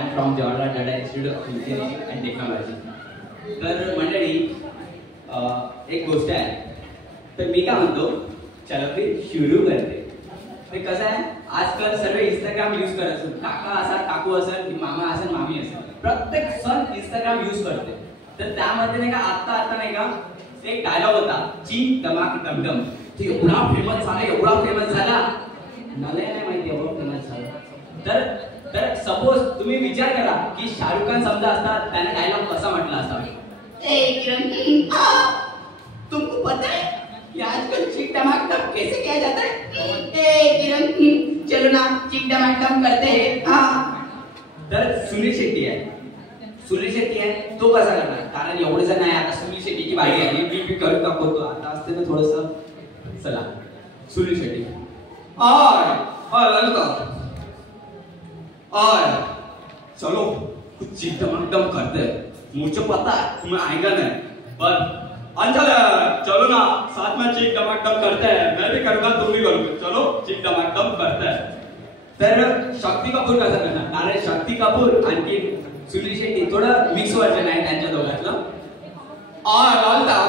I am from Jawaharlal Nehru Institute of Engineering and Technology. तर मंडळी एक गोष्ट आहे, तर मी काय म्हणतो, चलो फिर सुरू करते. तर कसं आहे, आजकाल सर्व इंस्टाग्राम यूज करत असतात. काका असा, काकू असेल, मामा असेल, मामी असेल, प्रत्येक सण इंस्टाग्राम यूज करते. तर त्यामध्ये नाही का आता नाही का एक डायलॉग होता, चिंग टमाक टमटम. तो एवढा फेमस झाला, मला नाही माहिती एवढा फेमस झाला. तर सपोज तुम्ही विचार करा की शाहरुख खान समजा असता, त्याने डायलॉग कसा म्हटला असता. तुमको पता है कि आजकल चिक टमाटम कैसे किया जाता है? किरण चलो ना चिक टमाटम करते हैं. तर सुनील शेट्टी आहे, तो कसा करणार? कारण एवढं जण नाही, आता सुनील शेट्टीची बाई आहे, मी करून दाखवतो. आता असते ना थोडस, चला सुनील शेट्टी. चलो कुछ चिक टमाटम करते हैं, मुझे पता है तुम्हें आएगा नहीं, पर अंचल चलो ना साथ में चिक टमाटम करते हैं. मैं भी करूंगा, तुम भी करोगे, चलो चिक टमाटम करते हैं. तर शक्ती कपूर कसा करणार? कारण शक्ती कपूर आणखी सुनील शेट्टी थोडं मिक्स वर्जन आहे त्यांच्या दोघांतलं.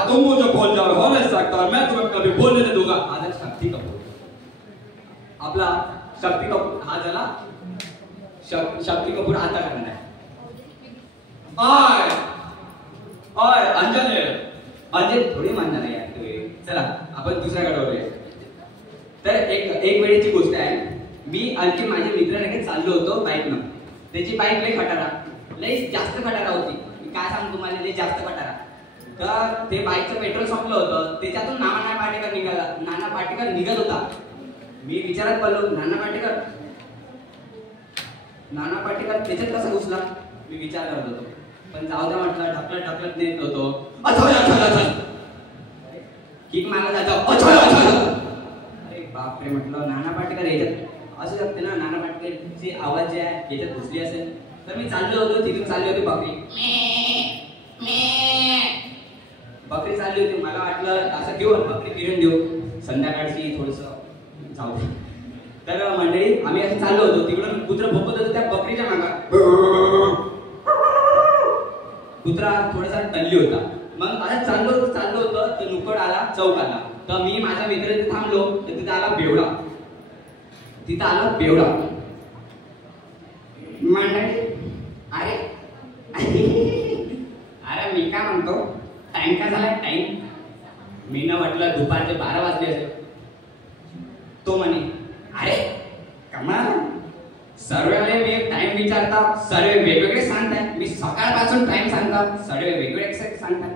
तुम मुझे बोल जाओ, हो नहीं सकता, मैं तुम्हें कभी बोलने नहीं दूंगा. आता शक्ती कपूर, आपला शक्ती कपूर हा झाला. शक्ती कपूर आता करणार आहे. अंजल थोडी मानणार आहे यार. चला आपण दुसऱ्याकडे वळूया. तर एक वेळेची गोष्ट आहे, मी आणखी माझे मित्र नाही चाललो होतो बाईकनं. त्याची बाईक लई जास्त खटारा होती. मी काय सांगू तुम्हाला, लई जास्त खटारा. तर ते बाईकचं पेट्रोल संपलं होतं. त्याच्यातून नाना पाटेकर निघत होता. मी विचारात पडलो, नाना पाटेकर त्याच्यात कसा घुसला? मी विचार करत होतो, पण जाऊ द्या म्हटलं. ढकलत नेत होतो. किक मारला जातो. अरे बापरे म्हटलं, नाना पाटेकर याच्यात असू शकते ना. नाना पाटेकरची आवाज जे आहे याच्यात घुसली असेल. तर मी चाललो होतो, तिथून चालली होती बकरी चालली होती. मला वाटलं असं घेऊन बकरी फिरून देऊ, संध्याकाळची थोडस जाऊ. तर मंडळी आम्ही असं चाललो होतो, तिकडून कुत्रा भोकत होतं त्या बकरीच्या मागा. कुत्रा थोडासा टल्ली होता. मग असं चाललो होतं, तर नुकड आला, चौक आला. तर मी माझ्या मित्राने थांबलो, तर तिथं आला बेवडा. मंडळी अरे मी काय म्हणतो, टाइम काय झालाय? टाइम मी न म्हटलं दुपारचे 12 वाजले असेल. तो म्हणे, अरे कमाल, सर्व मी टाइम विचारता, सर्व वेगवेगळे सांगताय. मी सकाळपासून टाइम सांगता, सर्व वेगवेगळे सांगताय.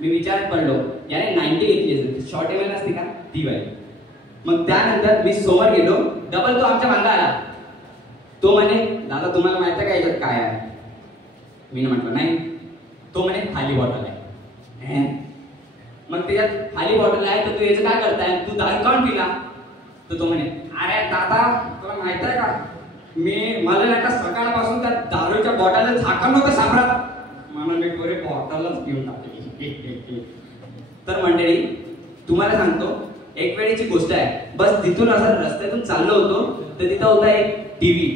मी विचारात पडलो, याने 90 घेतली असेल, शॉर्ट एम असते का ती वाली. मग त्यानंतर मी समोर गेलो, डबल तो आमच्या मागे आला. तो म्हणे, दादा तुम्हाला माहिती आहे का याच्यात काय आहे? मी म्हटलं नाही. तो म्हणे खाली बॉटल आहे. मग त्याच्यात खाली बॉटल आहे, तर तू याचं काय करताय? तू दारू काढून पिला? तर तो म्हणे, अरे दादा तुला माहित आहे का, मला नाही का सकाळपासून त्या दारूच्या बॉटलला झाकण नव्हतं सापडत, म्हणून मी पुरे बॉटलच पिऊन टाकली. तर मंडळी तुम्हाला सांगतो, एक वेळेची गोष्ट आहे. बस तिथून असं रस्त्यातून चाललो होतो, तर तिथं होता एक टीव्ही.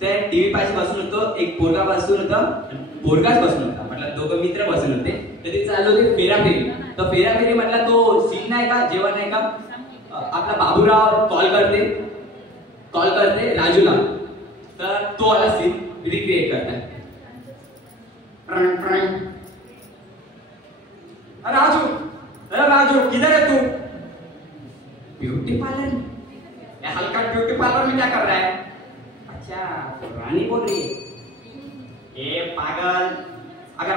त्या टीव्ही पाशी बसून होतो एक पोरगाच बसून होता. म्हटलं दोघं मित्र बसून होते. तर ते चाललो होते फेराफेरी. तर फेराफेरी म्हटला तो सीन नाही का, जेव्हा नाही का आपला बाबूराव कॉल करते राजूला, तर तो आला सीन रिक्रिएट करताय. राजू किधर है तू? Beauty parlour. हल्का ब्यूटी पार्लर में क्या कर रहा है? अच्छा रानी बोल रही है. ए पागल, अगर